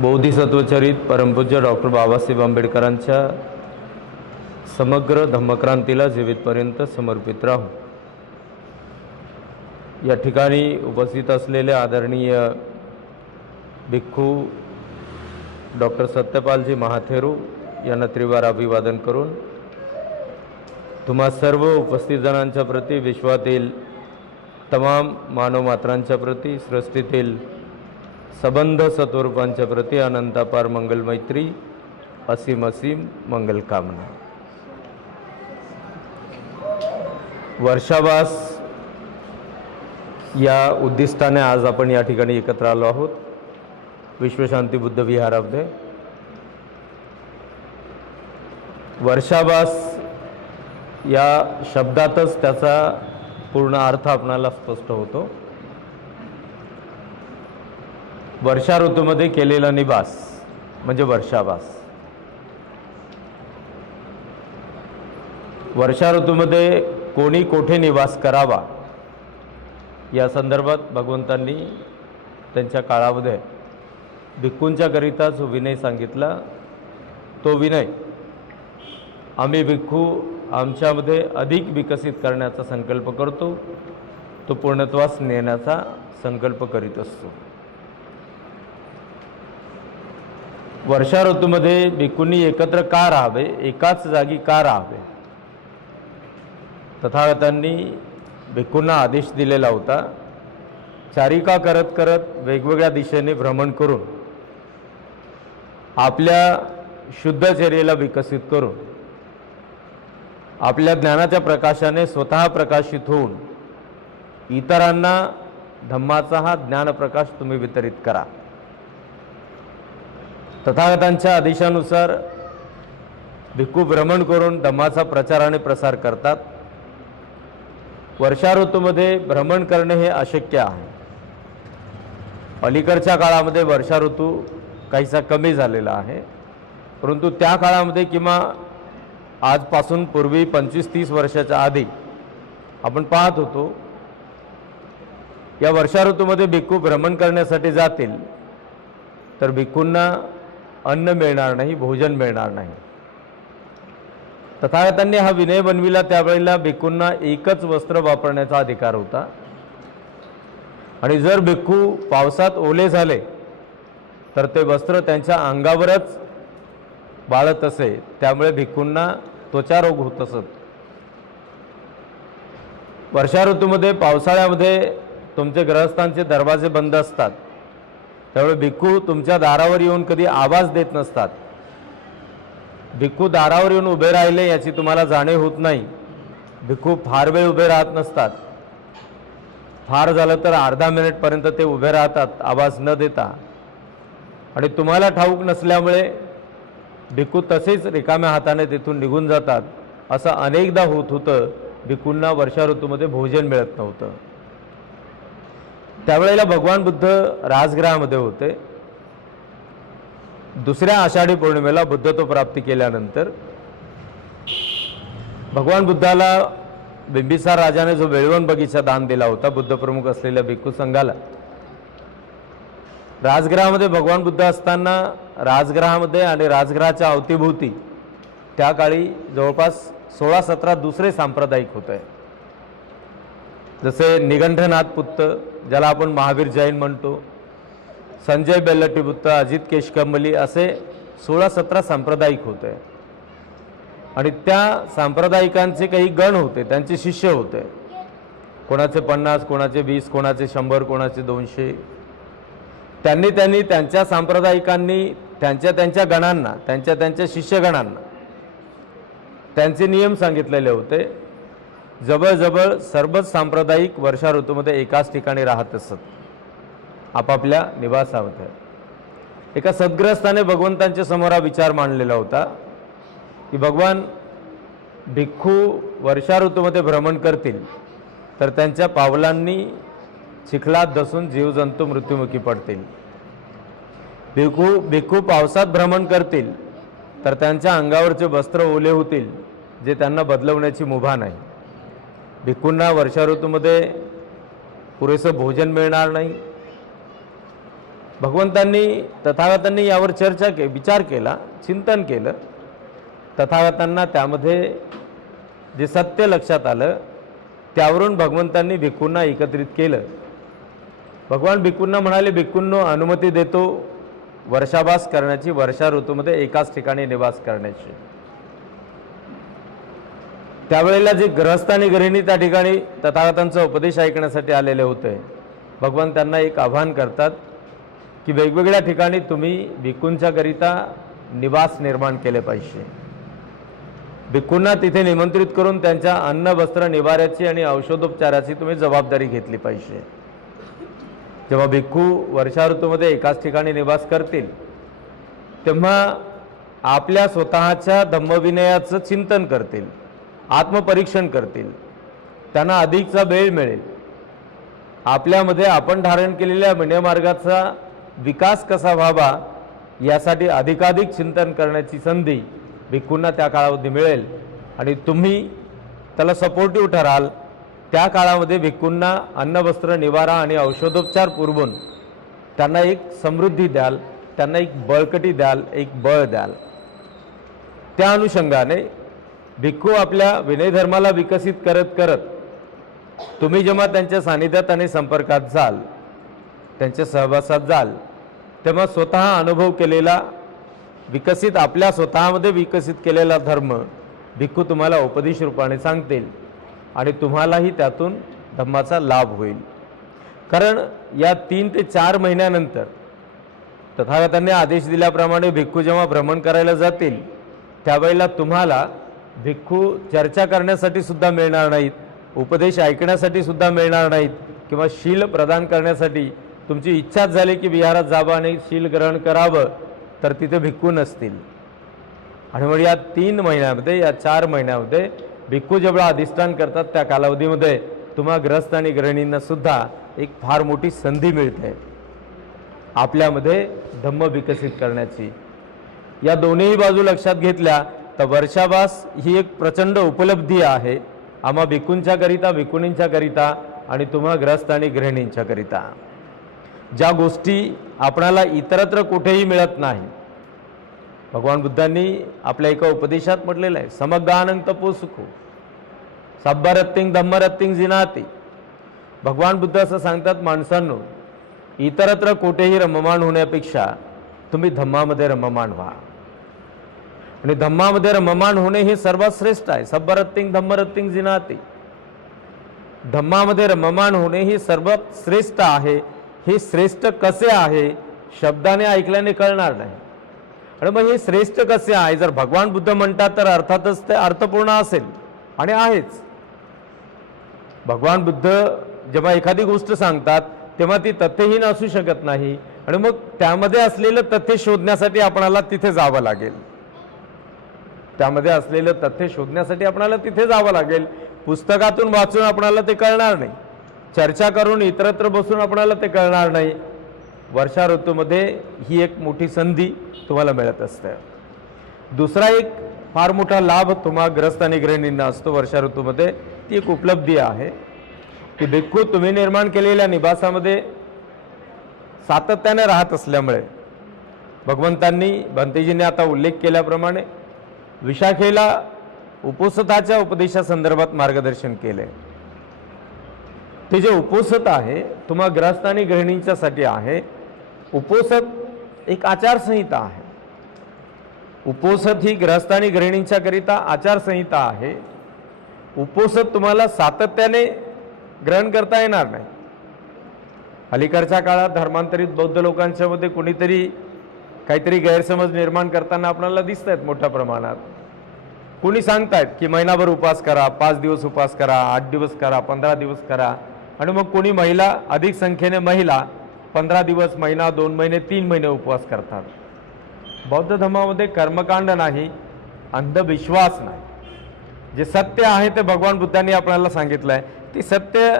बोधिसत्वचरित परमपूज्य डॉक्टर बाबासाहेब आंबेडकरांच्या समग्र धम्मक्रांतीला जीवितपर्यंत समर्पित राहू। या ठिकाणी उपस्थित असलेले आदरणीय भिक्खू डॉक्टर सत्यपालजी महाथेरू यांना त्रिवार अभिवादन करून तुम्हा सर्व उपस्थित जणांच्या प्रती, विश्वातील तमाम मानवमात्रांच्या प्रती, सृष्टीतील सबंध सत्वरूपांच्या प्रती अनंतापार मंगल मैत्री, असीम असीम मंगल कामना। वर्षावास या उद्दिष्टाने आज आपण या ठिकाणी एकत्र आलो आहोत विश्वशांती बुद्ध विहारामध्ये। वर्षावास या शब्दातच त्याचा पूर्ण अर्थ आपणाला स्पष्ट होतो। वर्षा ऋतूमध्ये केलेला निवास म्हणजे वर्षावास। वर्षा ऋतूमध्ये कोणी कोठे निवास करावा या संदर्भात भगवंतांनी त्यांच्या काळामध्ये भिक्खूंच्या करिता जो विनय सांगितला, तो विनय आम्ही भिक्खू आमच्यामध्ये अधिक विकसित करण्याचा संकल्प करतो, तो पूर्णत्वास नेण्याचा संकल्प करीत असतो। वर्षा ऋतूमध्ये भिक्खूंनी एकत्र का राहावे, एकाच जागी का राहावे, तथागतांनी भिक्खूंना आदेश दिलेला होता। चारिका करत करत वेगवेगळ्या दिशेने भ्रमण करून आपल्या शुद्धचर्येला विकसित करून आपल्या ज्ञानाच्या प्रकाशाने स्वतः प्रकाशित होऊन इतरांना धम्माचा हा ज्ञानप्रकाश तुम्ही वितरित करा। तथागतांच्या आदेशानुसार भिक्खू भ्रमण करून धम्माचा प्रचार आणि प्रसार करतात। वर्षा ऋतूमध्ये भ्रमण करणे हे अशक्य आहे। अलीकडच्या काळामध्ये वर्षा ऋतू काहीसा कमी झालेला आहे, परंतु त्या काळामध्ये किंवा आजपासून पूर्वी 25-30 वर्षाच्या आधी आपण पाहत होतो, या वर्षा ऋतूमध्ये भिक्खू भ्रमण करण्यासाठी जातील तर भिक्खूंना अन्न मिळणार नाही, भोजन मिळणार नाही। तथागतांनी हा विनय बनविला त्यावेळेला भिक्खूंना एकच वस्त्र वापरण्याचा अधिकार होता, आणि जर भिक्खू पावसात ओले झाले तर ते वस्त्र त्यांच्या अंगावरच बाळत असे, त्यामुळे भिक्खूंना त्वचारोग होत असत। वर्षा ऋतूमध्ये पावसाळ्यामध्ये तुमचे ग्रहस्थांचे दरवाजे बंद असतात, त्यामुळे भिक्खू तुमच्या दारावर येऊन कधी आवाज देत नसतात। भिक्खू दारावर येऊन उभे राहिले याची तुम्हाला जाणीव होत नाही। भिक्खू फार वेळ उभे राहत नसतात, फार झालं तर अर्धा मिनिटपर्यंत ते उभे राहतात आवाज न देता, आणि तुम्हाला ठाऊक नसल्यामुळे भिक्खू तसेच रिकाम्या हाताने तिथून निघून जातात। असं अनेकदा होत होतं। भिक्खूंना वर्षा ऋतूमध्ये भोजन मिळत नव्हतं। त्यावेळेला भगवान बुद्ध राजगृहामध्ये होते। दुसऱ्या आषाढी पौर्णिमेला बुद्धत्व प्राप्ती केल्यानंतर भगवान बुद्धाला बिंबिसार राजाने जो वेळवण बगीचा दान दिला होता बुद्ध प्रमुख असलेल्या भिक्खू संघाला, राजगृहामध्ये भगवान बुद्ध असताना राजगृहामध्ये आणि राजगृहाच्या अवतीभोवती त्या काळी जवळपास 16-17 दुसरे सांप्रदायिक होते, जसे निगंठनाथ पुत्त ज्याला आपण महावीर जैन म्हणतो, संजय बेल्लटी बुत्त, अजित केशकंबली, असे 16-17 सांप्रदायिक होते। आणि त्या सांप्रदायिकांचे काही गण होते, त्यांचे शिष्य होते, कोणाचे 50, कोणाचे 20, कोणाचे 100, कोणाचे 200। त्यांनी त्यांच्या सांप्रदायिकांनी त्यांच्या गणांना, त्यांच्या शिष्यगणांना त्यांचे नियम सांगितलेले होते। जवळजवळ सर्वच सांप्रदायिक वर्षा ऋतूमध्ये एकाच ठिकाणी राहत असत, आपापल्या निवासामध्ये। एका सद्ग्रस्ताने भगवंतांच्या समोर हा विचार मांडलेला होता की भगवान, भिक्खू वर्षा ऋतूमध्ये भ्रमण करतील तर त्यांच्या पावलांनी चिखलात दसून जीवजंतू मृत्युमुखी पडतील। भिक्खू पावसात भ्रमण करतील तर त्यांच्या अंगावरचे वस्त्र ओले होतील, जे त्यांना बदलवण्याची मुभा नाही। भिक्खूंना वर्षा ऋतूमध्ये पुरेसं भोजन मिळणार नाही। भगवंतांनी तथागतांनी यावर विचार केला, चिंतन केलं. तथागतांना त्यामध्ये जे सत्य लक्षात आलं त्यावरून भगवंतांनी भिक्खूंना एकत्रित केलं. भगवान भिक्खूंना म्हणाले, भिक्खूंनो अनुमती देतो वर्षावास करण्याची, वर्षा ऋतूमध्ये एकाच ठिकाणी निवास करण्याची. त्यावेळेला जे ग्रहस्थ आणि गृहिणी त्या ठिकाणी तथागतांचा उपदेश ऐकण्यासाठी आलेले होते, भगवान त्यांना एक आव्हान करतात की वेगवेगळ्या ठिकाणी तुम्ही भिक्खूंच्याकरिता निवास निर्माण केले पाहिजे. भिक्खूंना तिथे निमंत्रित करून त्यांच्या अन्न वस्त्र निवाऱ्याची आणि औषधोपचाराची तुम्ही जबाबदारी घेतली पाहिजे. जेव्हा भिक्खू वर्षा ऋतूमध्ये एकाच ठिकाणी निवास करतील तेव्हा आपल्या स्वतःच्या धम्मविनयाचं चिंतन करतील, आत्मपरीक्षण करतील, त्यांना अधिकचा वेळ मिळेल. आपल्यामध्ये आपण धारण केलेल्या विनयमार्गाचा विकास कसा व्हावा यासाठी अधिकाधिक चिंतन करण्याची संधी भिक्खूंना त्या काळामध्ये मिळेल आणि तुम्ही त्याला सपोर्टिव्ह ठराल. त्या काळामध्ये भिक्खूंना अन्न वस्त्र निवारा आणि औषधोपचार पुरवून त्यांना एक समृद्धी द्याल, त्यांना एक बळकटी द्याल, एक बळ द्याल. त्या अनुषंगाने भिक्खू आपल्या विनयधर्माला विकसित करत करत तुम्ही जेव्हा त्यांच्या सानिध्यात आणि संपर्कात जाल, त्यांच्या सहवासात जाल, तेव्हा स्वतः अनुभव केलेला विकसित आपल्या स्वतःमध्ये विकसित केलेला धर्म भिक्खू तुम्हाला उपदेश रूपाने सांगतील आणि तुम्हालाही त्यातून धम्माचा लाभ होईल. कारण या 3 ते 4 महिन्यानंतर तथागतांनी आदेश दिल्याप्रमाणे भिक्खू जेव्हा भ्रमण करायला जातील त्यावेळेला तुम्हाला भिक्खू चर्चा करण्यासाठी सुद्धा मिळणार नाहीत, उपदेश ऐकण्यासाठी सुद्धा मिळणार नाहीत किंवा शील प्रदान करण्यासाठी तुमची इच्छाच झाली की विहारात जावं आणि शील ग्रहण करावं तर तिथे भिक्खू नसतील. आणि मग या 3 महिन्यामध्ये, या 4 महिन्यामध्ये भिक्खू जेवढा अधिष्ठान करतात त्या कालावधीमध्ये तुम्हा ग्रहस्थ आणि गृहिणींना सुद्धा एक फार मोठी संधी मिळते आपल्यामध्ये धम्म विकसित करण्याची. या दोन्ही बाजू लक्षात घेतल्या तर वर्षावास ही एक प्रचंड उपलब्धी आहे आम्हा भिक्खूंच्याकरिता, भिक्खुणींच्याकरिता आणि तुम्हा ग्रहस्थ आणि गृहिणींच्याकरिता. ज्या गोष्टी आपणाला इतरत्र कुठेही मिळत नाही. भगवान बुद्धांनी आपल्या एका उपदेशात म्हटलेलं आहे, समगानं तपोसुखो सब्बरत्तिंग धम्मरत्तिंग जिनाती. भगवान बुद्ध असं सांगतात, माणसांनो इतरत्र कुठेही रममाण होण्यापेक्षा तुम्ही धम्मामध्ये रममाण व्हा. आणि धम्मामध्ये रममाण होणे हे सर्वात श्रेष्ठ आहे. सब्बरत्तिंग धम्मरत्तिंग जिनाती. धम्मामध्ये रममाण होणे हे सर्वात श्रेष्ठ आहे. हे श्रेष्ठ कसे आहे शब्दाने ऐकल्याने कळणार नाही. आणि मग हे श्रेष्ठ कसे आहे जर भगवान बुद्ध म्हणतात तर अर्थातच ते अर्थपूर्ण असेल आणि आहेच. भगवान बुद्ध जेव्हा एखादी गोष्ट सांगतात तेव्हा ती तथ्यहीन असू शकत नाही आणि मग त्यामध्ये असलेलं तथ्य शोधण्यासाठी आपणाला तिथे जावं लागेल. त्यामध्ये असलेलं तथ्य शोधण्यासाठी आपणाला तिथे जावं लागेल. पुस्तकातून वाचून आपणाला ते कळणार नाही, चर्चा करून इतरत्र बसून आपणाला ते कळणार नाही. वर्षा ऋतूमध्ये ही एक मोठी संधी तुम्हाला मिळत असते. दुसरा एक फार मोठा लाभ तुम्हा ग्रस्त आणि गृहिणींना असतो वर्षा ऋतूमध्ये, ती एक उपलब्धी आहे की भिक्खू तुम्ही निर्माण केलेल्या निवासामध्ये सातत्याने राहत असल्यामुळे भगवंतांनी, भंतेजींनी आता उल्लेख केल्याप्रमाणे विशाखेला उपोसताच्या उपदेशासंदर्भात मार्गदर्शन केले. ते जे उपोसत आहे तुम्हा ग्रस्त आणि गृहिणींच्यासाठी आहे. उपोसत एक आचारसंहिता आहे. उपोसत ही ग्रस्त आणि गृहिणींच्याकरिता आचारसंहिता आहे. उपोसत तुम्हाला सातत्याने ग्रहण करता येणार नाही. अलीकडच्या काळात धर्मांतरित बौद्ध लोकांच्या मध्ये कोणीतरी काहीतरी गैरसमज निर्माण करताना आपल्याला दिसत आहेत मोठ्या प्रमाणात. कोणी सांगतायत की महिनाभर उपवास करा, 5 दिवस उपवास करा, 8 दिवस करा, 15 दिवस करा. आणि मग कोणी महिला, अधिक संख्येने महिला 15 दिवस, महिना, 2 महिने, 3 महिने उपवास करतात. बौद्ध धर्मामध्ये कर्मकांड नाही, अंधविश्वास नाही. जे सत्य आहे ते भगवान बुद्धांनी आपल्याला सांगितलं आहे. ते सत्य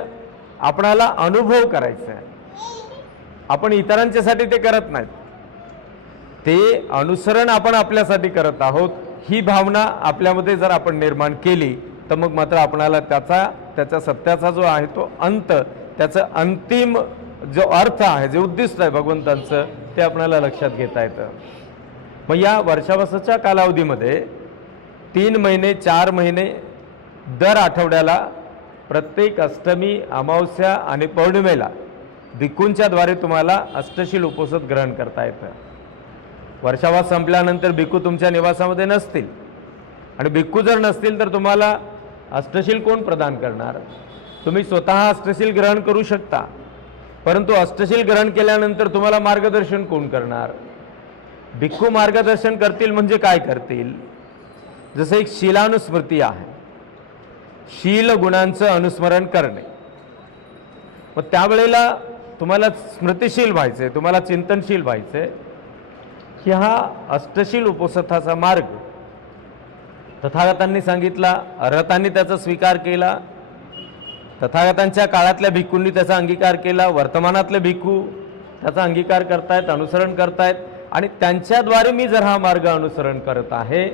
आपल्याला अनुभव करायचं आहे. आपण इतरांच्यासाठी ते करत नाहीत, ते अनुसरण आपण आपल्यासाठी करत आहोत. ही भावना आपल्यामध्ये जर आपण निर्माण केली तर मग मात्र आपल्याला त्याचा सत्याचा जो आहे तो अंत, त्याचं अंतिम जो अर्थ आहे, जे उद्दिष्ट आहे भगवंतांचं, ते आपल्याला लक्षात घेता येतं. मग या वर्षावासाच्या कालावधीमध्ये 3 महिने 4 महिने दर आठवड्याला प्रत्येक अष्टमी, अमावस्या आणि पौर्णिमेला भिक्खूंच्या द्वारे तुम्हाला अष्टशील उपोषण ग्रहण करता येतं. वर्षावास संपल्यानंतर भिक्खू तुमच्या निवासामध्ये नसतील आणि भिक्खू जर नसतील तर तुम्हाला अष्टशील कोण प्रदान करणार? तुम्ही स्वतः अष्टशील ग्रहण करू शकता, परंतु अष्टशील ग्रहण केल्यानंतर तुम्हाला मार्गदर्शन कोण करणार? भिक्खू मार्गदर्शन करतील म्हणजे काय करतील? जसं एक शीलानुस्मृती आहे, शील गुणांचं अनुस्मरण करणे. मग त्यावेळेला तुम्हाला स्मृतिशील व्हायचे, तुम्हाला चिंतनशील व्हायचे की हा अष्टशील उपोषणाचा मार्ग तथागतांनी सांगितला, अर्हतांनी त्याचा स्वीकार केला, तथागतांच्या काळातल्या भिक्खूंनी त्याचा अंगीकार केला, वर्तमानातले भिक्खू त्याचा अंगीकार करतायत, अनुसरण करतायत. आणि त्यांच्याद्वारे मी जर हा मार्ग अनुसरण करत आहे,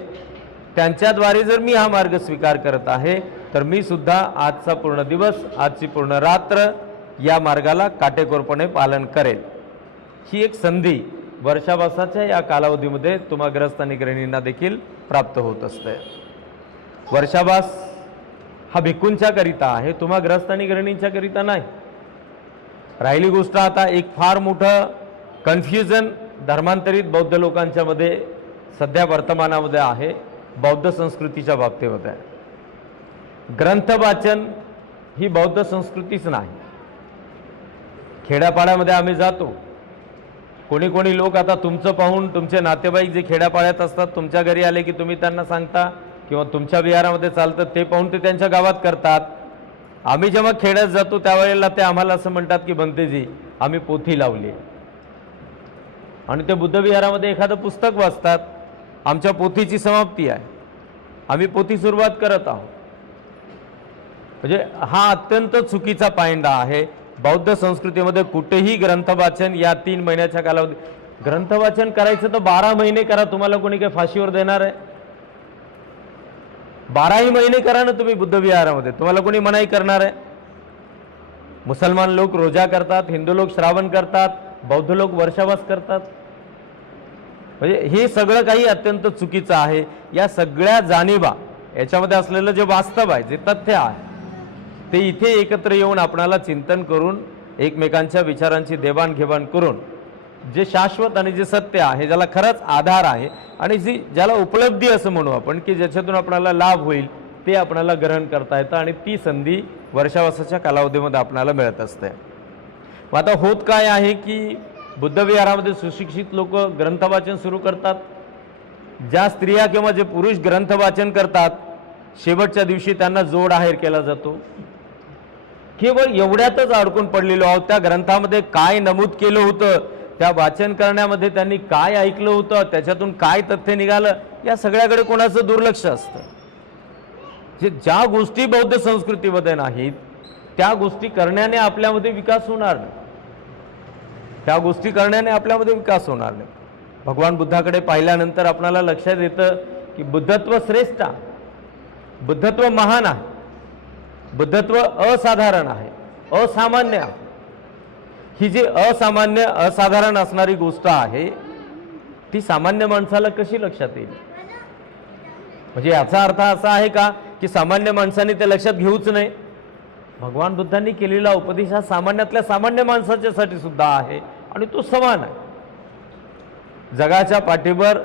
त्यांच्याद्वारे जर मी हा मार्ग स्वीकार करत आहे, तर मी सुद्धा आजचा पूर्ण दिवस, आजची पूर्ण रात्र या मार्गाला काटेकोरपणे पालन करेल. ही एक संधी वर्षावासाच्या या कालावधीमध्ये तुम्हा ग्रस्त आणि गृहिणींना देखील प्राप्त होत असते. वर्षावास हा भिक्खूंच्या करिता आहे, तुम्हा ग्रस्त आणि गृहिणींच्या करिता नाही. राहिली गोष्ट आता एक फार मोठं कन्फ्युजन धर्मांतरित बौद्ध लोकांच्या मध्ये सध्या वर्तमानामध्ये आहे, बौद्ध संस्कृतीच्या बाबतीमध्ये. ग्रंथ वाचन ही बौद्ध संस्कृतीच नाही. खेड्यापाड्यामध्ये आम्ही जातो, कोणी कोणी लोक आता तुमचं पाहून, तुमचे नातेवाईक जे खेड्यापाड्यात असतात तुमच्या घरी आले की तुम्ही त्यांना सांगता किंवा तुमच्या विहारामध्ये चालतं ते पाहून ते त्यांच्या गावात करतात. आम्ही जेव्हा खेड्यात जातो त्यावेळेला ते आम्हाला असं म्हणतात की बनतेजी आम्ही पोथी लावली, आणि ते बुद्ध विहारामध्ये एखादं पुस्तक वाचतात, आमच्या पोथीची समाप्ती आहे, आम्ही पोथी सुरुवात करत आहोत. म्हणजे हा अत्यंत चुकीचा पायंडा आहे. बौद्ध संस्कृतीमध्ये कुठेही ग्रंथवाचन या 3 महिन्याच्या कालावधी, ग्रंथवाचन करायचं तर 12 महिने करा, तुम्हाला कोणी काही फाशीवर देणार आहे? 12ही महिने करा ना तुम्ही बुद्ध विहारामध्ये, तुम्हाला कोणी मनाई करणार आहे? मुसलमान लोक रोजा करतात, हिंदू लोक श्रावण करतात, बौद्ध लोक वर्षावास करतात. म्हणजे हे सगळं काही अत्यंत चुकीचं आहे. या सगळ्या जाणीवा, याच्यामध्ये असलेलं जे वास्तव आहे, जे तथ्य आहे, ते इथे एकत्र येऊन आपणाला चिंतन करून एकमेकांच्या विचारांची देवाणघेवाण करून जे शाश्वत आणि जे सत्य आहे, ज्याला खरंच आधार आहे आणि ज्याला उपलब्धी असं म्हणू आपण, की ज्याच्यातून आपल्याला लाभ होईल, ते आपल्याला ग्रहण करता येतं. आणि ती संधी वर्षावासाच्या कालावधीमध्ये आपल्याला मिळत असते. मग आता होत काय आहे की बुद्ध विहारामध्ये सुशिक्षित लोक ग्रंथवाचन सुरू करतात. ज्या स्त्रिया किंवा जे पुरुष ग्रंथवाचन करतात, शेवटच्या दिवशी त्यांना जोड आहेर केला जातो. केवळ एवढ्यातच अडकून पडलेलो आहोत. त्या ग्रंथामध्ये काय नमूद केलं होतं, त्या वाचन करण्यामध्ये त्यांनी काय ऐकलं होतं, त्याच्यातून काय तथ्य निघालं, या सगळ्याकडे कोणाचं दुर्लक्ष असतं. ज्या गोष्टी बौद्ध संस्कृतीमध्ये नाहीत त्या गोष्टी करण्याने आपल्यामध्ये विकास होणार नाही. त्या गोष्टी करण्याने आपल्यामध्ये विकास होणार नाही. भगवान बुद्धाकडे पाहिल्यानंतर आपल्याला लक्षात येतं की बुद्धत्व श्रेष्ठ आहे, बुद्धत्व महान आहे, बुद्धत्व असाधारण आहे, असामान्य आहे. ही जी असामान्य असाधारण असणारी गोष्ट आहे ती सामान्य माणसाला कशी लक्षात येईल? म्हणजे याचा अर्थ असा आहे का की सामान्य माणसाने ते लक्षात घेऊच नाही? भगवान बुद्धांनी केलेला उपदेश हा सामान्यातल्या सामान्य माणसाच्यासाठी सुद्धा आहे आणि तो समान आहे. जगाच्या पाठीवर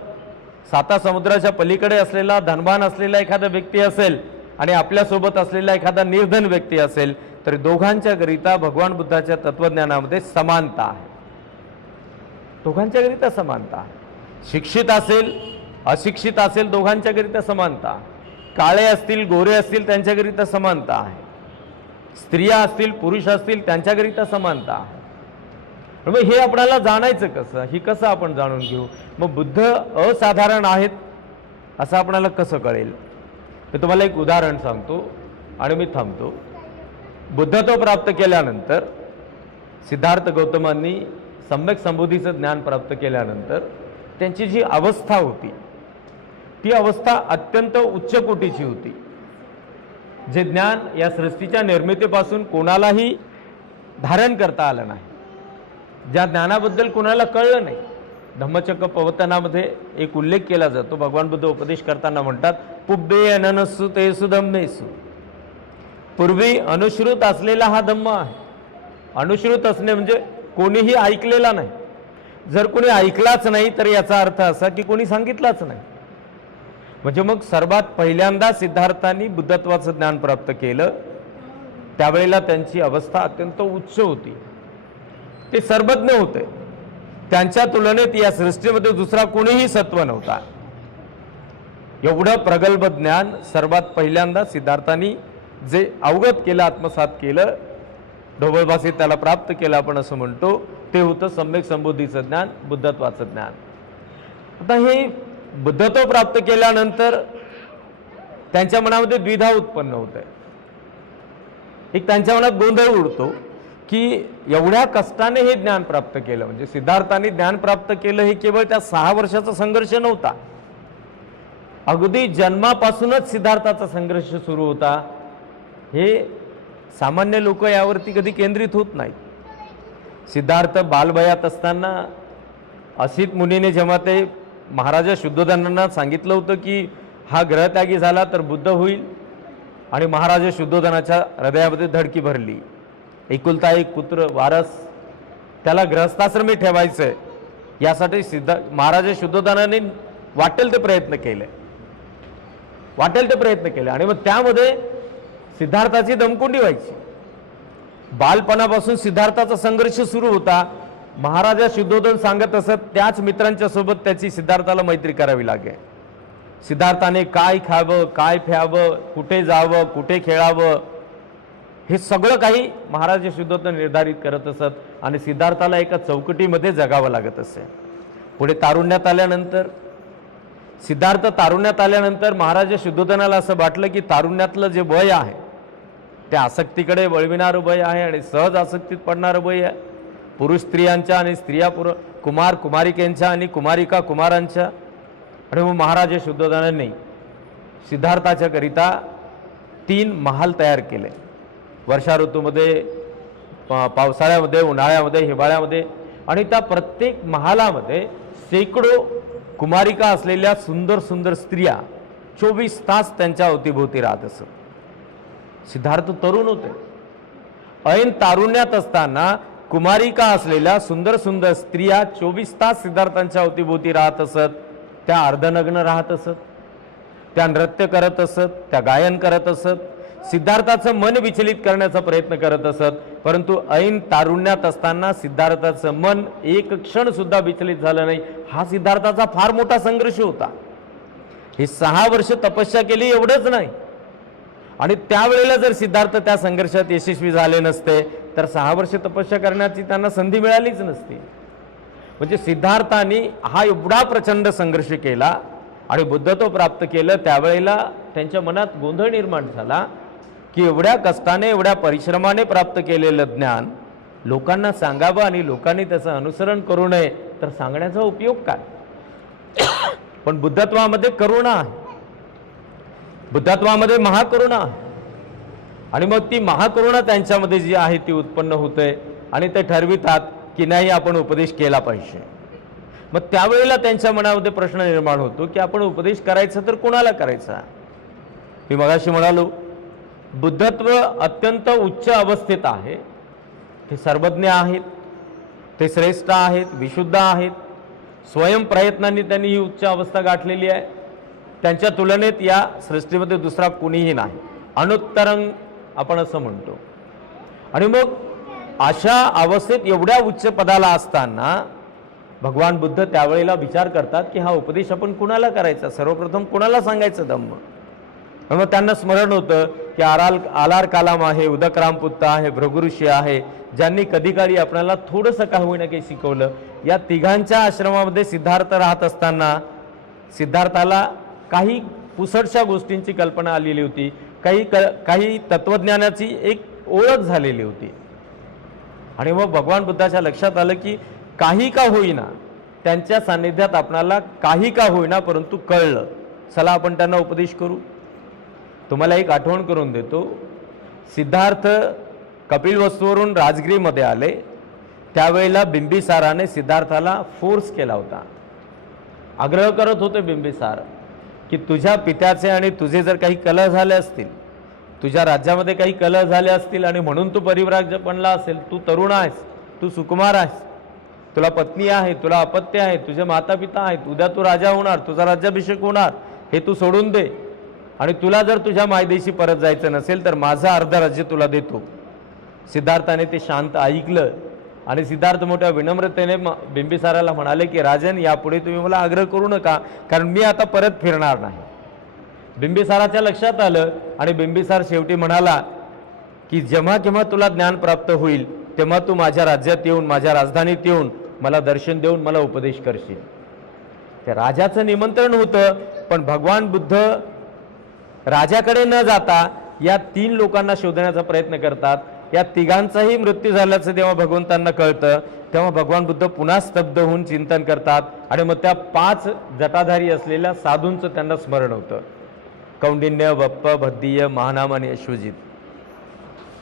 7 समुद्राच्या पलीकडे असलेला धनवान असलेला एखादा व्यक्ती असेल आणि आपल्यासोबत असलेला एखादा निर्धन व्यक्ती असेल, तर दोघांच्या करिता भगवान बुद्धाच्या तत्वज्ञानामध्ये समानता आहे. दोघांच्या करिता समानता आहे. शिक्षित असेल अशिक्षित असेल दोघांच्या करिता समानता, काळे असतील गोरे असतील त्यांच्याकरिता समानता आहे, स्त्रिया असतील पुरुष असतील त्यांच्याकरिता समानता आहे. मग हे आपल्याला जाणायचं कसं? ही कसं आपण जाणून घेऊ? मग बुद्ध असाधारण आहेत असं आपल्याला कसं कळेल? मी तुम्हाला एक उदाहरण सांगतो आणि मी थांबतो. बुद्धत्व प्राप्त केल्यानंतर सिद्धार्थ गौतमांनी सम्यक संबोधीचं ज्ञान प्राप्त केल्यानंतर त्यांची जी अवस्था होती ती अवस्था अत्यंत उच्च कोटीची होती. जे ज्ञान या सृष्टीच्या निर्मितीपासून कोणालाही धारण करता आलं नाही, ज्या ज्ञानाबद्दल कुणाला कळलं नाही. धम्मचक्र प्रवर्तनामध्ये एक उल्लेख केला जातो. भगवान बुद्ध उपदेश करताना म्हणतात, पुब्बे अननसु तेसु धम्मेसु. पूर्वी अनुश्रुत असलेला हा धम्म आहे. अनुश्रुत असणे म्हणजे कोणीही ऐकलेला नाही. जर कोणी ऐकलाच नाही तर याचा अर्थ असा की कोणी सांगितलाच नाही. म्हणजे मग सर्वात पहिल्यांदा सिद्धार्थांनी बुद्धत्वाचं ज्ञान प्राप्त केलं. त्यावेळेला त्यांची अवस्था अत्यंत उच्च होती. ते सर्वज्ञ होते. त्यांच्या तुलनेत या सृष्टीमध्ये दुसरा कोणीही सत्व नव्हता. एवढं प्रगल्भ ज्ञान सर्वात पहिल्यांदा सिद्धार्थांनी जे अवगत केलं, आत्मसात केलं, ढोबळ भाषेत त्याला प्राप्त केलं आपण असं म्हणतो, ते होतं सम्यक संबोधीचं ज्ञान, बुद्धत्वाचं ज्ञान. आता हे बुद्धत्व प्राप्त केल्यानंतर त्यांच्या मनामध्ये द्विधा उत्पन्न होत आहे. एक त्यांच्या मनात गोंधळ उडतो की एवढ्या कष्टाने हे ज्ञान प्राप्त केलं, म्हणजे सिद्धार्थांनी ज्ञान प्राप्त केलं हे केवळ त्या 6 वर्षाचा संघर्ष नव्हता. अगदी जन्मापासूनच सिद्धार्थाचा संघर्ष सुरू होता. हे सामान्य लोक यावरती कधी केंद्रित होत नाहीत. सिद्धार्थ बालवयात असताना असित मुनीने जेव्हा ते महाराजा शुद्धोधनांना सांगितलं होतं की हा ग्रहत्यागी झाला तर बुद्ध होईल, आणि महाराजा शुद्धोधनाच्या हृदयामध्ये धडकी भरली. एकुलता एक पुत्र वारस, त्याला गृहस्थाश्रमी ठेवायचंय, यासाठी महाराजा शुद्धोधनाने वाटेल ते प्रयत्न केले आणि मग त्यामध्ये सिद्धार्थाची दमकुंडी व्हायची. बालपणापासून सिद्धार्थाचा संघर्ष सुरू होता. महाराजा शुद्धोधन सांगत असत त्याच मित्रांच्या सोबत त्याची सिद्धार्थाला मैत्री करावी लागेल. सिद्धार्थाने काय खावं, काय प्यावं, कुठे जावं, कुठे खेळावं, हे सगळं काही महाराजा शुद्धोधन निर्धारित करत असत आणि सिद्धार्थाला एका चौकटीमध्ये जगावं लागत असे. पुढे तारुण्यात आल्यानंतर महाराजा शुद्धोधनाला असं वाटलं की तारुण्यातलं जे वय आहे ते आसक्तीकडे वळविणारं वय आहे आणि सहज आसक्तीत पडणारं वय आहे. पुरुष स्त्रियांच्या आणि स्त्रिया कुमार कुमारिकेंच्या आणि कुमारिका कुमारांच्या. आणि मग महाराजा शुद्धोधनाने सिद्धार्थाच्या करिता 3 महाल तयार केले. वर्षा ऋतूमध्ये, पावसाळ्यामध्ये, उन्हाळ्यामध्ये, हिवाळ्यामध्ये. आणि त्या प्रत्येक महालामध्ये शेकडो कुमारिका असलेल्या सुंदर सुंदर स्त्रिया 24 तास त्यांच्या अवतीभोवती राहत असत. सिद्धार्थ तरुण होते. ऐन तारुण्यात असताना कुमारिका असलेल्या सुंदर सुंदर स्त्रिया 24 तास सिद्धार्थांच्या अवतीभोवती राहत असत. त्या अर्धनग्न राहत असत, त्या नृत्य करत असत, त्या गायन करत असत, सिद्धार्थाचं मन विचलित करण्याचा प्रयत्न करत असत. परंतु ऐन तारुण्यात असताना सिद्धार्थाचं मन एक क्षण सुद्धा विचलित झालं नाही. हा सिद्धार्थाचा फार मोठा संघर्ष होता. हे 6 वर्ष तपस्या केली एवढंच नाही, आणि त्यावेळेला जर सिद्धार्थ त्या संघर्षात यशस्वी झाले नसते तर 6 वर्ष तपस्या करण्याची त्यांना संधी मिळालीच नसती. म्हणजे सिद्धार्थांनी हा एवढा प्रचंड संघर्ष केला आणि बुद्धत्व प्राप्त केलं. त्यावेळेला त्यांच्या मनात गोंधळ निर्माण झाला की एवढ्या कष्टाने, एवढ्या परिश्रमाने प्राप्त केलेलं ज्ञान लोकांना सांगावं आणि लोकांनी त्याचं अनुसरण करू नये तर सांगण्याचा उपयोग काय. पण बुद्धत्वामध्ये करुणा आहे, बुद्धत्वामध्ये महाकरुणा आहे. आणि मग ती महाकरुणा त्यांच्यामध्ये जी आहे ती उत्पन्न होते आणि ते ठरवितात की नाही आपण उपदेश केला पाहिजे. मग त्यावेळेला त्यांच्या मनामध्ये प्रश्न निर्माण होतो की आपण उपदेश करायचा तर कोणाला करायचा. मी मगाशी म्हणालो बुद्धत्व अत्यंत उच्च अवस्थेत आहे. ते सर्वज्ञ आहेत, ते श्रेष्ठ आहेत, विशुद्ध आहेत. स्वयं प्रयत्नांनी त्यांनी ही उच्च अवस्था गाठलेली आहे. त्यांच्या तुलनेत या सृष्टीमध्ये दुसरा कोणीही नाही. अनुत्तरंग आपण असं म्हणतो. आणि मग अशा अवस्थेत एवढ्या उच्च पदाला असताना भगवान बुद्ध त्यावेळेला विचार करतात की हा उपदेश आपण कुणाला करायचा, सर्वप्रथम कुणाला सांगायचं धम्म. मग त्यांना स्मरण होतं की आलार कालाम आहे, उदकराम पुत्त आहे, भृगुऋषी आहे, ज्यांनी कधी काळी आपल्याला थोडंसं काही होईना काही शिकवलं. या तिघांच्या आश्रमामध्ये सिद्धार्थ राहत असताना सिद्धार्थाला काही पुसटशा गोष्टींची कल्पना आलेली होती, काही तत्वज्ञानाची एक ओळख झालेली होती. आणि मग भगवान बुद्धाच्या लक्षात आलं की काही का होईना त्यांच्या सान्निध्यात आपणाला काही का होईना परंतु कळलं, चला आपण त्यांना उपदेश करू. तुम्हाला एक आठवण करून देतो. सिद्धार्थ कपिलवस्तूवरून राजगिरीमध्ये आले. त्यावेळेला बिंबिसाराने सिद्धार्थाला फोर्स केला होता, आग्रह करत होते बिंबिसार की तुझ्या पित्याचे आणि तुझे जर काही कलह झाले असतील, तुझ्या राज्यामध्ये काही कलह झाले असतील आणि म्हणून तू परिव्राजक बनला असेल, तू तरुण आहेस, तू सुकुमार आहेस, तुला पत्नी आहे, तुला अपत्य आहे, तुझे माता पिता आहेत, उद्या तू राजा होणार, तुझा राज्याभिषेक होणार, हे तू सोडून दे आणि तुला जर तुझ्या मायदेशी परत जायचं नसेल तर माझं अर्ध राज्य तुला देतो. सिद्धार्थाने ते शांत ऐकलं आणि सिद्धार्थ मोठ्या विनम्रतेने बिंबिसाराला म्हणाले की राजन, यापुढे तुम्ही मला आग्रह करू नका, कारण मी आता परत फिरणार नाही. बिंबिसाराच्या लक्षात आलं आणि बिंबिसार शेवटी म्हणाला की जेव्हा केव्हा तुला ज्ञान प्राप्त होईल तेव्हा तू माझ्या राज्यात येऊन, माझ्या राजधानीत येऊन मला दर्शन देऊन मला उपदेश करशील. त्या राजाचं निमंत्रण होतं, पण भगवान बुद्ध राजाकडे न जाता या 3 लोकांना शोधण्याचा प्रयत्न करतात. या तिघांचाही मृत्यू झाल्याचं जेव्हा भगवंतांना कळतं तेव्हा भगवान बुद्ध पुन्हा स्तब्ध होऊन चिंतन करतात आणि मग त्या 5 जटाधारी असलेल्या साधूंचं त्यांना स्मरण होतं. कौंडिन्य, वप्प, भद्दीय, महानाम आणि अश्वजित.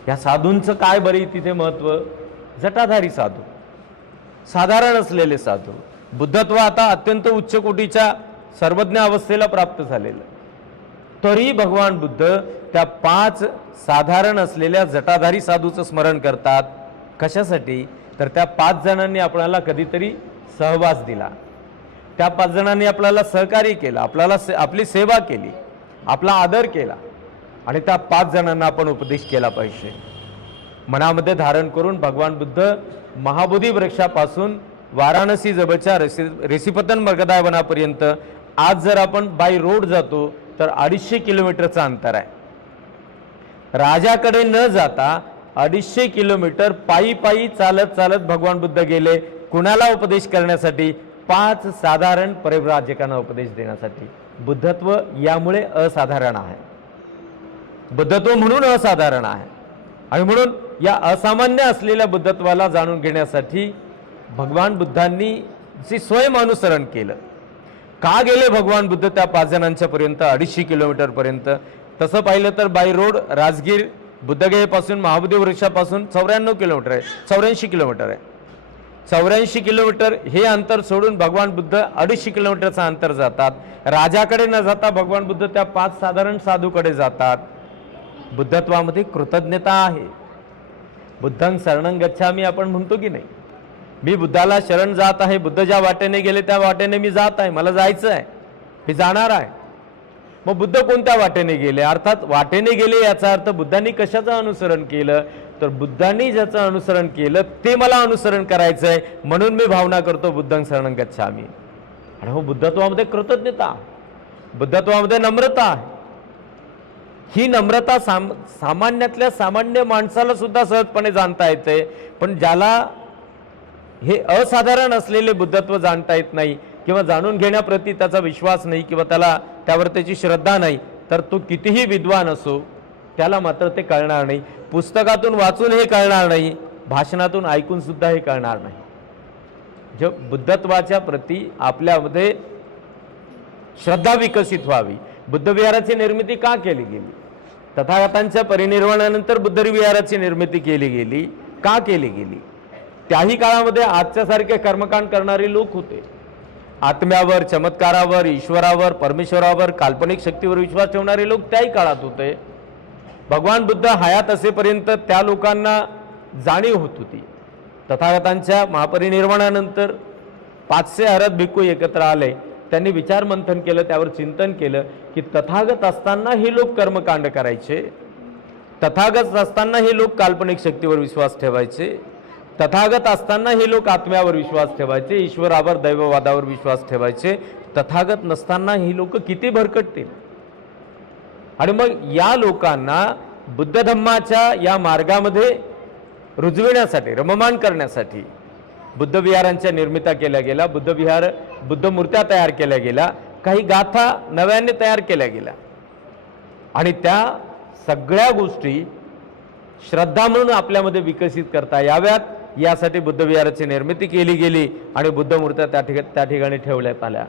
या साधूंचं काय बरी तिथे महत्व? जटाधारी साधू, साधारण असलेले साधू. बुद्धत्व आता अत्यंत उच्च कोटीच्या सर्वज्ञ अवस्थेला प्राप्त झालेलं, तरी भगवान बुद्ध त्या 5 साधारण असलेल्या जटाधारी साधूचं स्मरण करतात. कशासाठी? तर त्या 5 जणांनी आपल्याला कधीतरी सहवास दिला, त्या 5 जणांनी आपल्याला सहकार्य केलं, आपल्याला आपली सेवा केली, आपला आदर केला आणि त्या 5 जणांना आपण उपदेश केला पाहिजे. मनामध्ये धारण करून भगवान बुद्ध महाबोधी वृक्षापासून वाराणसी जवळच्या ऋषिपतन मर्गदावनापर्यंत, आज जर आपण बाय रोड जातो तर 250 किलोमीटरचं अंतर आहे. राजाकडे न जाता 250 किलोमीटर पायी पायी चालत चालत भगवान बुद्ध गेले. कुणाला उपदेश करण्यासाठी? 5 साधारण परिव्राजकांना उपदेश देण्यासाठी. बुद्धत्व यामुळे असाधारण आहे, बुद्धत्व म्हणून असाधारण आहे. आणि म्हणून या असामान्य असलेल्या बुद्धत्वाला जाणून घेण्यासाठी भगवान बुद्धांनी जे स्वयं अनुसरण केलं. का गेले भगवान बुद्ध त्या 5 जणांच्या पर्यंत 250 किलोमीटर पर्यंत? तसं पाहिलं तर बाय रोड राजगीर बुद्धगयेपासून महाबोधी वृक्षापासून 94 किलोमीटर आहे, 84 किलोमीटर आहे. 84 किलोमीटर हे अंतर सोडून भगवान बुद्ध 250 किलोमीटरचं अंतर जातात. राजाकडे न जाता भगवान बुद्ध त्या 5 साधारण साधूकडे जातात. बुद्धत्वामध्ये कृतज्ञता आहे. बुद्धं शरणं गच्छामी आपण म्हणतो की नाही, मी बुद्धाला शरण जात आहे, बुद्ध ज्या वाटेने गेले त्या वाटेने मी जात आहे, मला जायचं आहे, मी जाणार आहे. मग बुद्ध कोणत्या वाटेने गेले? अर्थात वाटेने गेले याचा अर्थ बुद्धांनी कशाचं अनुसरण केलं? तर बुद्धांनी ज्याचं अनुसरण केलं ते मला अनुसरण करायचं आहे, म्हणून मी भावना करतो बुद्धं शरणं गच्छामी. आणि हो, बुद्धत्वामध्ये कृतज्ञता, बुद्धत्वामध्ये नम्रता आहे. ही नम्रता सामान्यातल्या सामान्य माणसाला सुद्धा सहजपणे जाणता येते, पण ज्याला हे असाधारण असलेले बुद्धत्व जाणता येत नाही किंवा जाणून घेण्याप्रती त्याचा विश्वास नाही किंवा त्यावर त्याची श्रद्धा नाही, तर तो कितीही विद्वान असो त्याला मात्र ते कळणार नाही. पुस्तकातून वाचून हे कळणार नाही, भाषणातून ऐकून सुद्धा हे कळणार नाही. जे बुद्धत्वाच्या प्रती आपल्यामध्ये श्रद्धा विकसित व्हावी. बुद्ध विहाराची निर्मिती का केली गेली? तथागतांच्या परिनिर्वाणानंतर बुद्ध विहाराची निर्मिती केली गेली. का केली गेली? त्याही काळामध्ये आजच्यासारखे कर्मकांड करणारे लोक होते. आत्म्यावर, चमत्कारावर, ईश्वरावर, परमेश्वरावर, काल्पनिक शक्तीवर विश्वास ठेवणारे लोक त्याही काळात होते. भगवान बुद्ध हयात असेपर्यंत त्या लोकांना जाणीव होत होती. तथागतांच्या महापरिनिर्वाणानंतर 500 अरहत भिक्खू एकत्र आले. त्यांनी विचार मंथन केलं, त्यावर चिंतन केलं की तथागत असताना हे लोक कर्मकांड करायचे, तथागत असताना हे लोक काल्पनिक शक्तीवर विश्वास ठेवायचे, तथागत असताना हे लोक आत्म्यावर विश्वास ठेवायचे, ईश्वरावर, दैववादावर विश्वास ठेवायचे. तथागत नसताना ही लोक किती भरकटतील. आणि मग या लोकांना बुद्ध धम्माच्या या मार्गामध्ये रुजविण्यासाठी, रममान करण्यासाठी बुद्ध विहारांच्या निर्मित्या केल्या गेल्या, बुद्ध मूर्त्या तयार केल्या गेल्या, काही गाथा नव्याने तयार केल्या गेल्या. आणि त्या सगळ्या गोष्टी श्रद्धा म्हणून आपल्यामध्ये विकसित करता याव्यात यासाठी बुद्ध विहाराची निर्मिती केली गेली आणि बुद्ध मूर्त्या त्या ठिकाणी ठेवण्यात आल्या.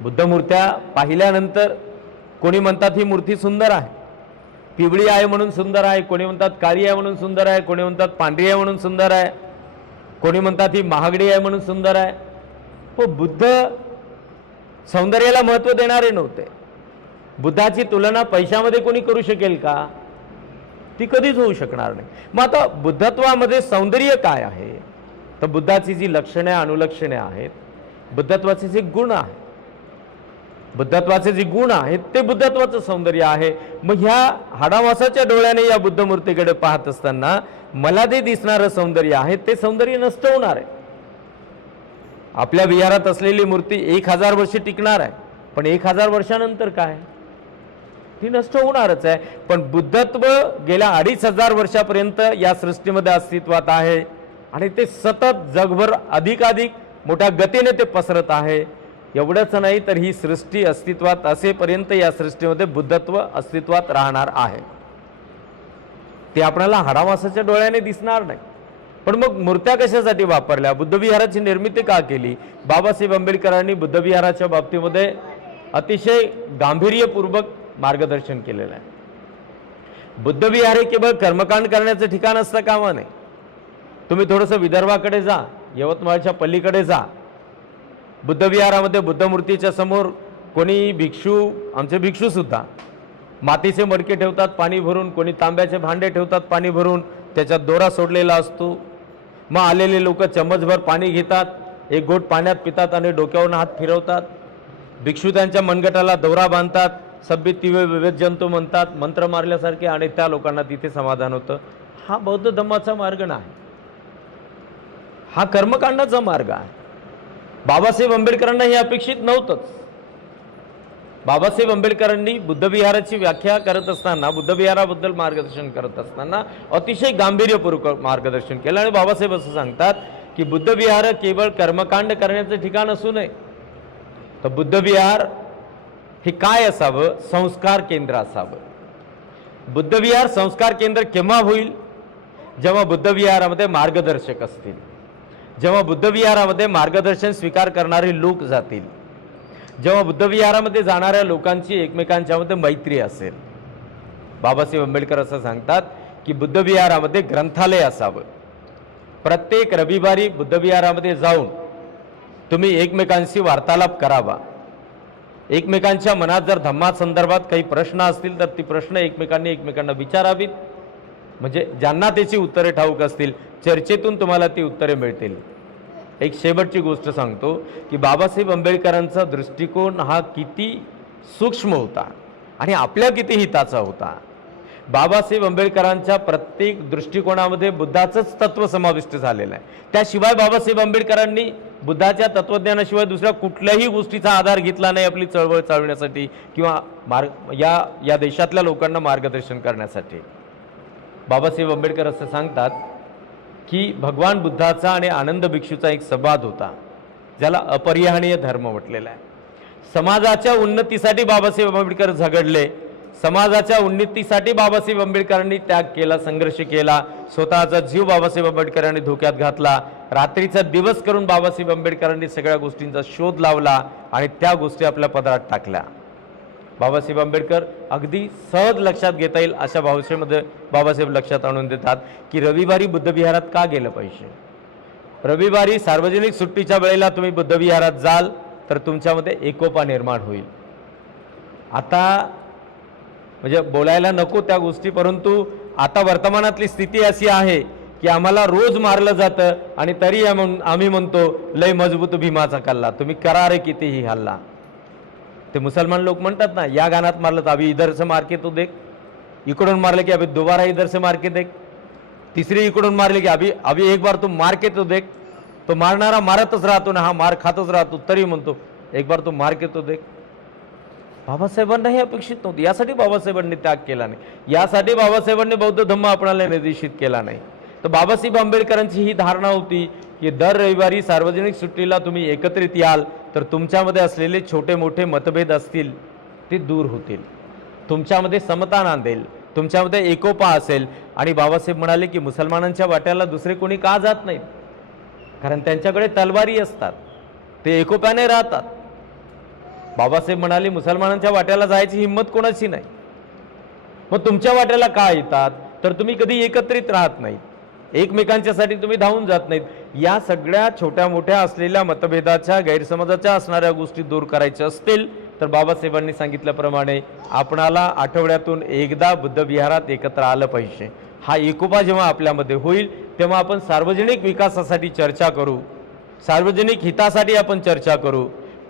बुद्ध मूर्त्या पाहिल्यानंतर कोणी म्हणतात ही मूर्ती सुंदर आहे, पिवळी आहे म्हणून सुंदर आहे, कोणी म्हणतात काळी आहे म्हणून सुंदर आहे, कोणी म्हणतात पांढरी आहे म्हणून सुंदर आहे, कोणी म्हणतात ही महागडी आहे म्हणून सुंदर आहे. हो, बुद्ध सौंदर्याला महत्त्व देणारे नव्हते. बुद्धाची तुलना पैशामध्ये कोणी करू शकेल का? ती कधीच होऊ शकणार नाही. मग आता बुद्धत्वामध्ये सौंदर्य काय आहे? तर बुद्धाची जी लक्षणे अनुलक्षणे आहेत, बुद्धत्वाचे जे गुण आहेत, बुद्धत्वाचे जे गुण आहेत ते बुद्धत्वाचं सौंदर्य आहे. मग ह्या हाडामासाच्या डोळ्याने या बुद्ध मूर्तीकडे पाहत असताना मला जे दिसणारं सौंदर्य आहे ते सौंदर्य नष्ट होणार आहे. आपल्या विहारात असलेली मूर्ती 1000 वर्ष टिकणार आहे, पण 1000 वर्षानंतर काय? ती नष्ट होणारच आहे. पण बुद्धत्व गेल्या 2500 वर्षापर्यंत या सृष्टीमध्ये अस्तित्वात आहे आणि ते सतत जगभर अधिकाधिक मोठ्या गतीने ते पसरत आहे. एवढंच नाही तर ही सृष्टी अस्तित्वात असेपर्यंत या सृष्टीमध्ये बुद्धत्व अस्तित्वात राहणार आहे. ते आपल्याला हाडामासाच्या डोळ्याने दिसणार नाही. पण मग मूर्त्या कशासाठी वापरल्या? बुद्धविहाराची निर्मिती का केली? बाबासाहेब आंबेडकरांनी बुद्धविहाराच्या बाबतीमध्ये अतिशय गांभीर्यपूर्वक मार्गदर्शन केलेलं आहे. बुद्धविहार हे केवळ कर्मकांड करण्याचं ठिकाण असतं कामा नाही. तुम्ही थोडंसं विदर्भाकडे जा, यवतमाळच्या पलीकडे जा. बुद्धविहारामध्ये बुद्धमूर्तीच्या समोर कोणी भिक्षू, आमचे भिक्षू सुद्धा मातीचे मडके ठेवतात पाणी भरून, कोणी तांब्याचे भांडे ठेवतात पाणी भरून, त्याच्यात दोरा सोडलेला असतो. मग आलेले लोक चम्मचभर पाणी घेतात, एक घोट पाण्यात पितात आणि डोक्यावरून हात फिरवतात. भिक्षू त्यांच्या मनगटाला दोरा बांधतात, सभ्य तिवे विवेद जंतू म्हणतात, मंत्र मारल्यासारखे, आणि त्या लोकांना तिथे समाधान होतं. हा बौद्ध धम्माचा मार्ग नाही, हा कर्मकांडाचा मार्ग आहे. बाबासाहेब आंबेडकरांना हे अपेक्षित नव्हतंच. बाबासाहेब आंबेडकरांनी बुद्धविहाराची व्याख्या करत असताना, बुद्धविहाराबद्दल मार्गदर्शन करत असताना अतिशय गांभीर्यपूर्वक मार्गदर्शन केलं. आणि बाबासाहेब असं सांगतात की बुद्धविहार केवळ कर्मकांड करण्याचं ठिकाण असू नये, तर बुद्धविहार हे काय असावं? संस्कार केंद्र असावं. बुद्धविहार संस्कार केंद्र केव्हा होईल? जेव्हा बुद्धविहारामध्ये मार्गदर्शक असतील, जेव्हा बुद्धविहारामध्ये मार्गदर्शन स्वीकार करणारे लोक जातील, जेव्हा बुद्धविहारामध्ये जाणाऱ्या लोकांची एकमेकांच्यामध्ये मैत्री असेल. बाबासाहेब आंबेडकर असं सांगतात की बुद्धविहारामध्ये ग्रंथालय असावं. प्रत्येक रविवारी बुद्धविहारामध्ये जाऊन तुम्ही एकमेकांशी वार्तालाप करावा. एकमेकांच्या मनात जर धम्मासंदर्भात काही प्रश्न असतील तर ती प्रश्न एकमेकांना विचारावीत. म्हणजे ज्यांना त्याची उत्तरे ठाऊक असतील, चर्चेतून तुम्हाला ती उत्तरे मिळतील. एक शेवटची गोष्ट सांगतो की बाबासाहेब आंबेडकरांचा दृष्टिकोन हा किती सूक्ष्म होता आणि आपल्या किती हिताचा होता. बाबासाहेब आंबेडकरांच्या प्रत्येक दृष्टिकोनामध्ये बुद्धाचंच तत्व समाविष्ट झालेलं आहे. त्याशिवाय बाबासाहेब आंबेडकरांनी बुद्धाच्या तत्वज्ञानाशिवाय दुसऱ्या कुठल्याही गोष्टीचा आधार घेतला नाही आपली चळवळ चालवण्यासाठी किंवा या देशातल्या लोकांना मार्गदर्शन करण्यासाठी. बाबासाहेब आंबेडकर असं सांगतात की भगवान बुद्धाचा आणि आनंद भिक्षूचा एक संवाद होता, ज्याला अपरिहानीय धर्म म्हटलेला आहे. समाजाच्या उन्नतीसाठी बाबासाहेब आंबेडकर झगडले. समाजाच्या उन्नतीसाठी बाबासाहेब आंबेडकरांनी त्याग केला, संघर्ष केला. स्वतःचा जीव बाबासाहेब आंबेडकरांनी धोक्यात घातला. रात्रीचा दिवस करून बाबासाहेब आंबेडकरांनी सगळ्या गोष्टींचा शोध लावला आणि त्या गोष्टी आपल्या पदरात टाकल्या. बाबासाहेब आंबेडकर अगदी सहज लक्षात घेता येईल अशा भाषेमध्ये बाबासाहेब लक्षात आणून देतात की रविवारी बुद्धविहारात का गेलं पाहिजे. रविवारी सार्वजनिक सुट्टीच्या वेळेला तुम्ही बुद्धविहारात जाल तर तुमच्यामध्ये एकोपा निर्माण होईल. आता म्हणजे बोलायला नको त्या गोष्टी, परंतु आता वर्तमानातली स्थिती अशी आहे की आम्हाला रोज मारलं जातं आणि तरी आम्ही म्हणतो लय मजबूत भीमाचा कल्ला, तुम्ही करा रे कितीही हल्ला. ते मुसलमान लोक म्हणतात ना, या गानात मारलं तर अभी इधर से मार के तो देख, इकडून मारले की अभी दोबारा इधर से मार के देख, तिसरी इकडून मारले की अभी एक बार तू मार के तो देख. तो मारणारा मारतच राहतो ना, हा मार खातच राहतो, तरी म्हणतो एक बार तू मार के तो देख. बाबासाहेबांना हे अपेक्षित नव्हतं. यासाठी बाबासाहेबांनी त्याग केला नाही, यासाठी बाबासाहेबांनी बौद्ध धम्म आपणाला निर्देशित केला नाही. तर बाबासाहेब आंबेडकरांची ही धारणा होती की दर रविवारी सार्वजनिक सुट्टीला तुम्ही एकत्रित याल तर तुमच्यामध्ये असलेले छोटे मोठे मतभेद असतील ते दूर होतील, तुमच्यामध्ये समता नांदेल, तुमच्यामध्ये एकोपा असेल. आणि बाबासाहेब म्हणाले की मुसलमानांच्या वाट्याला दुसरे कोणी का जात नाहीत, कारण त्यांच्याकडे तलवारी असतात, ते एकोप्याने राहतात. बाबासाहेब म्हणाले मुसलमानांच्या वाट्याला जायची हिंमत कोणाची नाही, मग तुमच्या वाट्याला का येतात, तर तुम्ही कधी एकत्रित राहत नाहीत, एकमेकांच्यासाठी तुम्ही धावून जात नाहीत. या सगळ्या छोट्या मोठ्या असलेल्या मतभेदाच्या गैरसमजाच्या असणाऱ्या गोष्टी दूर करायच्या असतील तर बाबासाहेबांनी सांगितल्याप्रमाणे आपणाला आठवड्यातून एकदा बुद्धविहारात एकत्र आलं पाहिजे। हा एकोपा जेव्हा आपल्यामध्ये होईल तेव्हा आपण सार्वजनिक विकासासाठी चर्चा करू, सार्वजनिक हितासाठी आपण चर्चा करू,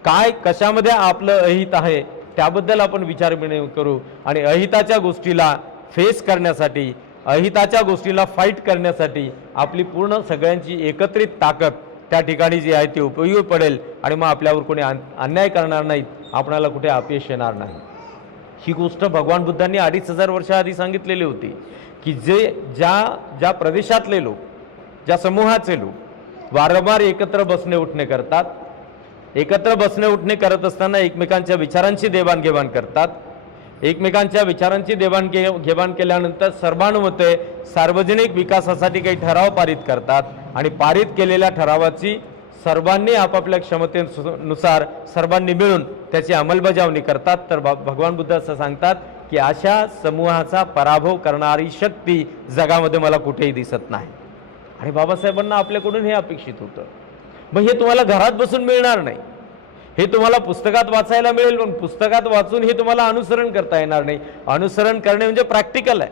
काय कशामध्ये आपलं अहित आहे त्याबद्दल आपण विचारविनिमय करू आणि अहिताच्या गोष्टीला फेस करण्यासाठी, अहिताच्या गोष्टीला फाईट करण्यासाठी आपली पूर्ण सगळ्यांची एकत्रित ताकद त्या ठिकाणी जी आहे ती उपयोगी पडेल आणि मग आपल्यावर कोणी अन्याय करणार नाहीत, आपणाला कुठे अपयश येणार नाही। ही गोष्ट भगवान बुद्धांनी 2500 वर्षाआधी सांगितलेली होती की ज्या प्रदेशातले लोक, ज्या समूहाचे लोक वारंवार एकत्र बसणे उठणे करतात, एकत्र बसणे उठणे करत असताना एकमेकांच्या विचारांची देवाणघेवाण करतात, एकमेकांच्या विचारांची देवाणघेवाण केल्यानंतर सर्वानुमते सार्वजनिक विकासासाठी काही ठराव पारित करतात आणि पारित केलेल्या ठरावाची सर्वांनी आपापल्या क्षमतेनुसार सर्वांनी मिळून त्याची अंमलबजावणी करतात। तर भगवान बुद्ध असं सांगतात की अशा समूहाचा पराभव करणारी शक्ती जगामध्ये मला कुठेही दिसत नाही। आणि बाबासाहेबांना आपल्याकडून हे अपेक्षित होतं। मग हे तुम्हाला घरात बसून मिळणार नाही, हे तुम्हाला पुस्तकात वाचायला मिळेल, पण पुस्तकात वाचून हे तुम्हाला अनुसरण करता येणार नाही। अनुसरण करणे म्हणजे प्रॅक्टिकल आहे,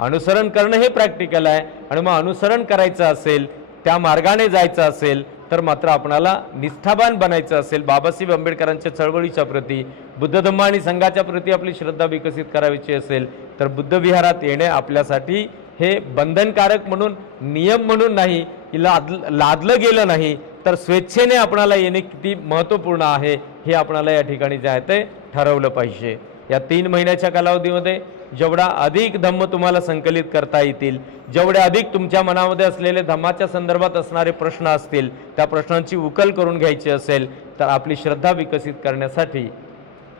अनुसरण करणं हे प्रॅक्टिकल आहे। आणि मग अनुसरण करायचं असेल, त्या मार्गाने जायचं असेल तर मात्र आपणाला निष्ठावान बनायचं असेल, बाबासाहेब आंबेडकरांच्या चळवळीच्या प्रती, बुद्ध धम्म आणि संघाच्या प्रती आपली श्रद्धा विकसित करायची असेल तर बुद्धविहारात येणे आपल्यासाठी हे बंधनकारक म्हणून, नियम म्हणून नाही, लादलं गेलं नाही, तर स्वेच्छेने आपणाला येणे किती महत्त्वपूर्ण आहे हे आपणाला या ठिकाणी जे आहे ते ठरवलं पाहिजे। या 3 महिन्याच्या कालावधीमध्ये जेवढा अधिक धम्म तुम्हाला संकलित करता येतील, जेवढे अधिक तुमच्या मनामध्ये असलेले धम्माच्या संदर्भात असणारे प्रश्न असतील, त्या प्रश्नांची उकल करून घ्यायची असेल तर आपली श्रद्धा विकसित करण्यासाठी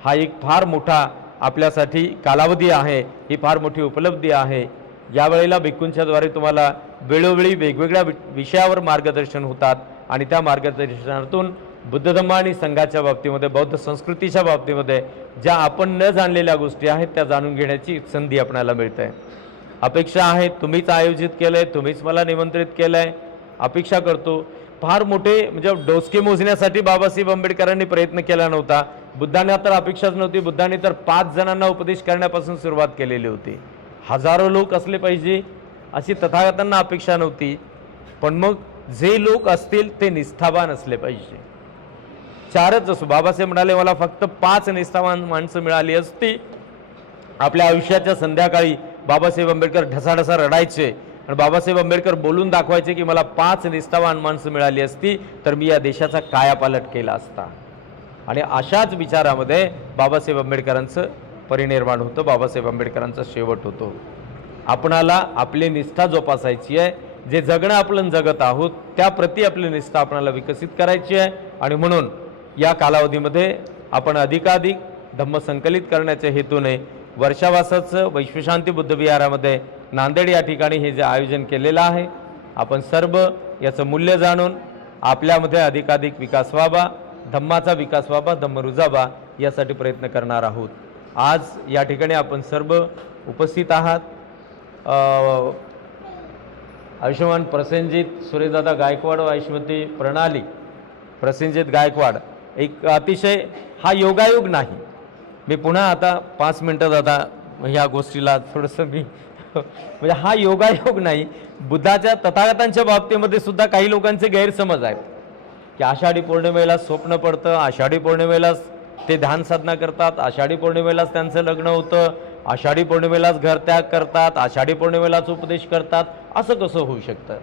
हा एक फार मोठा आपल्यासाठी कालावधी आहे, ही फार मोठी उपलब्धी आहे। यावेळेला भिक्खूंच्या द्वारे तुम्हाला वेळोवेळी वेगवेगळ्या विषयावर मार्गदर्शन होतात आणि त्या मार्गदर्शनातून बुद्ध धम्म आणि संघाच्या बाबतीमध्ये, बौद्ध संस्कृतीच्या बाबतीमध्ये ज्या आपण न जाणलेल्या गोष्टी आहेत त्या जाणून घेण्याची संधी आपल्याला मिळते। अपेक्षा आहे, तुम्हीच आयोजित केलंय, तुम्हीच मला निमंत्रित केलंय, अपेक्षा करतो। फार मोठे म्हणजे डोसके मोजण्यासाठी बाबासाहेब आंबेडकरांनी प्रयत्न केला नव्हता, बुद्धांना तर अपेक्षाच नव्हती, बुद्धांनी तर 5 जणांना उपदेश करण्यापासून सुरुवात केलेली होती। हजारो लोक असले पाहिजे अशी तथागतांना अपेक्षा नव्हती, पण मग जे लोक असतील ते निष्ठावान असले पाहिजे। 4च असो, बाबासाहेब म्हणाले मला फक्त 5 निष्ठावान माणसं मिळाली असती। आपल्या आयुष्याच्या संध्याकाळी बाबासाहेब आंबेडकर ढसाढसा रडायचे आणि बाबासाहेब आंबेडकर बोलून दाखवायचे की मला 5 निष्ठावान माणसं मिळाली असती तर मी या देशाचा कायापालट केला असता। आणि अशाच विचारामध्ये बाबासाहेब आंबेडकरांचं परिनिर्वाण होतं, बाबासाहेब आंबेडकरांचा शेवट होतो। आपणाला आपली निष्ठा जोपासायची आहे, जे जगणं आपण जगत आहोत त्याप्रती आपली निष्ठा आपल्याला विकसित करायची आहे। आणि म्हणून या कालावधीमध्ये आपण अधिकाधिक धम्म संकलित करण्याच्या हेतूने वर्षावासाचं वैश्वशांती बुद्धविहारामध्ये नांदेड या ठिकाणी हे जे आयोजन केलेलं आहे, आपण सर्व याचं मूल्य जाणून आपल्यामध्ये अधिकाधिक विकास व्हावा, धम्माचा विकास व्हावा, धम्म रुजावा यासाठी प्रयत्न करणार आहोत। आज या ठिकाणी आपण सर्व उपस्थित आहात। आयुष्यमान प्रसेनजीत सुरेशदादा गायकवाड व आयुष्यवती प्रणाली प्रसेनजीत गायकवाड, एक अतिशय हा योगायोग नाही, मी पुन्हा आता 5 मिनटं आता ह्या गोष्टीला थोडंसं मी म्हणजे हा योगायोग नाही, बुद्धाच्या तथागतांच्या बाबतीमध्ये सुद्धा काही लोकांचे गैरसमज आहेत की आषाढी पौर्णिमेला स्वप्न पडतं, आषाढी पौर्णिमेला ते ध्यान साधना करतात, आषाढी पौर्णिमेलाच त्यांचं लग्न होतं, आषाढी पौर्णिमेलाच घरत्याग करतात, आषाढी पौर्णिमेलाच उपदेश करतात, असं कसं होऊ शकतं?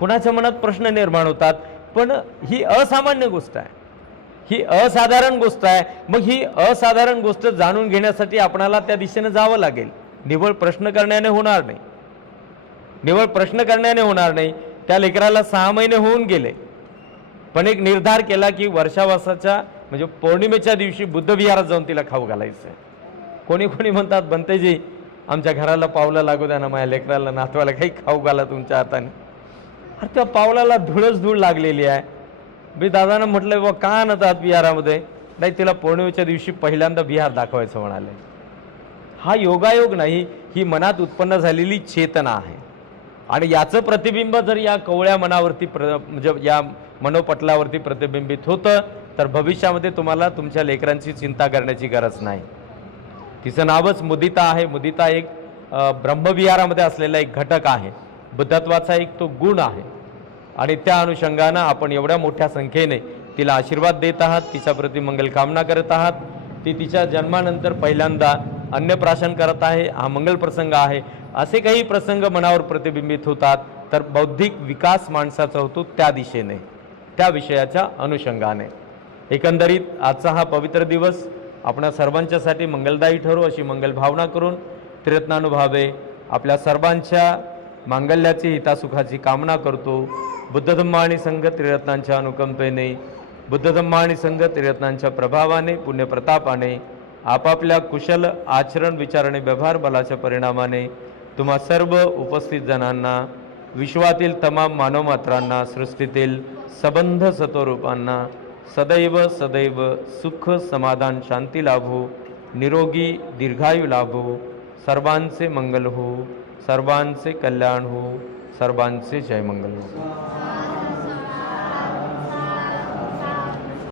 कुणाच्या मनात प्रश्न निर्माण होतात। पण ही असामान्य गोष्ट आहे, ही असाधारण गोष्ट आहे। मग ही असाधारण गोष्ट जाणून घेण्यासाठी आपणाला त्या दिशेने जावं लागेल। निव्वळ प्रश्न करण्याने होणार नाही, निव्वळ प्रश्न करण्याने होणार नाही। त्या लेकराला 6 महिने होऊन गेले, पण एक निर्धार केला की वर्षावासाच्या म्हणजे पौर्णिमेच्या दिवशी बुद्धविहारात जाऊन तिला खाऊ घालायचं। कोणी कोणी म्हणतात बनतेजी आमच्या घराला पावलं लागू द्या ना, माझ्या लेकराला नातवाला काही खाऊ घाला तुमच्या हाताने। अरे त्या पावलाला धूळच धूळ लागलेली आहे। मी दादानं म्हटलं बा का आणतात विहारामध्ये? नाही, तिला पौर्णिमेच्या दिवशी पहिल्यांदा विहार दाखवायचं म्हणाले। हा योगायोग नाही, ही मनात उत्पन्न झालेली चेतना आहे। आणि याचं प्रतिबिंब जर या कवळ्या मनावरती म्हणजे या मनोपटलावरती प्रतिबिंबित होतं तर भविष्यामध्ये तुम्हाला तुमच्या लेकरांची चिंता करण्याची गरज नाही. तिचं नावच मुदिता आहे. मुदिता एक ब्रह्मविहारामध्ये असलेला एक घटक आहे, बुद्धत्वाचा एक तो गुण आहे. आणि त्या अनुषंगानं आपण एवढ्या मोठ्या संख्येने तिला आशीर्वाद देत आहात, तिच्याप्रती मंगल कामना करत आहात. ती तिच्या जन्मानंतर पहिल्यांदा अन्नप्राशन करत आहे, हा मंगल प्रसंग आहे. असे काही प्रसंग मनावर प्रतिबिंबित होतात तर बौद्धिक विकास माणसाचा होतो त्या दिशेने, त्या विषयाच्या अनुषंगाने. एकंदरीत आजचा हा पवित्र दिवस आपणा सर्वांच्यासाठी मंगलदायी ठरो अशी मंगल भावना करून त्रिरत्नानुभावे आपल्या सर्वांच्या मांगल्याची हितासुखाची कामना करतो. बुद्धधम्म आणि संघ त्रिरत्नांच्या अनुकंपेने, बुद्धधम्म आणि संघ त्रिरत्नांच्या प्रभावाने, पुण्यप्रतापाने, आपापल्या कुशल आचरण विचार आणि व्यवहार बलाच्या परिणामाने तुम्हा सर्व उपस्थित जणांना, विश्वातील तमाम मानवमात्रांना, सृष्टीतील सबंध सत्वरूपांना सदैव सदैव सुख समाधान शांती लाभो, निरोगी दीर्घायु लाभो, सर्वांचे मंगल हो, सर्वांचे कल्याण हो, सर्वांचे जय मंगल हो.